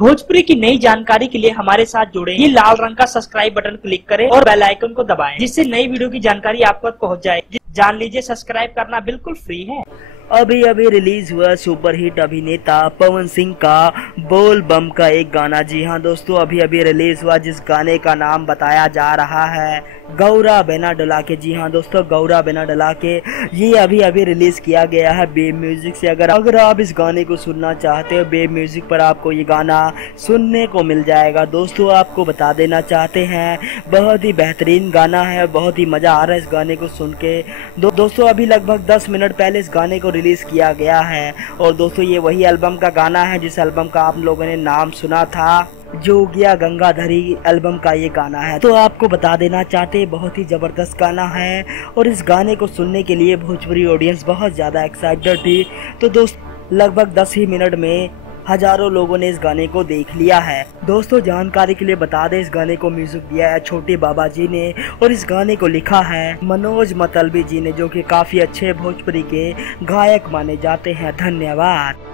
भोजपुरी की नई जानकारी के लिए हमारे साथ जुड़े। ये लाल रंग का सब्सक्राइब बटन क्लिक करें और बेल आइकन को दबाएं, जिससे नई वीडियो की जानकारी आप तक पहुंच जाए। जान लीजिए, सब्सक्राइब करना बिल्कुल फ्री है। अभी अभी रिलीज हुआ सुपरहिट अभिनेता पवन सिंह का बोल बम का एक गाना। जी हाँ दोस्तों, अभी अभी रिलीज हुआ, जिस गाने का नाम बताया जा रहा है गौरा बिना डला के। जी हाँ दोस्तों, गौरा बिना डला के ये अभी अभी रिलीज किया गया है बेब म्यूजिक से। अगर आप इस गाने को सुनना चाहते हो, बेब म्यूजिक पर आपको ये गाना सुनने को मिल जाएगा। दोस्तों आपको बता देना चाहते हैं, बहुत ही बेहतरीन गाना है, बहुत ही मजा आ रहा है इस गाने को सुन के। दोस्तों अभी लगभग 10 मिनट पहले इस गाने को रिलीज किया गया है। और दोस्तों ये वही एल्बम का गाना है जिस एल्बम का आप लोगों ने नाम सुना था, जोगिया गंगाधरी एल्बम का ये गाना है। तो आपको बता देना चाहते, बहुत ही जबरदस्त गाना है और इस गाने को सुनने के लिए भोजपुरी ऑडियंस बहुत ज्यादा एक्साइटेड थी। तो दोस्त लगभग 10 ही मिनट में हजारों लोगों ने इस गाने को देख लिया है। दोस्तों जानकारी के लिए बता दें, इस गाने को म्यूजिक दिया है छोटे बाबा जी ने और इस गाने को लिखा है मनोज मतलबी जी ने, जो कि काफी अच्छे भोजपुरी के गायक माने जाते हैं। धन्यवाद।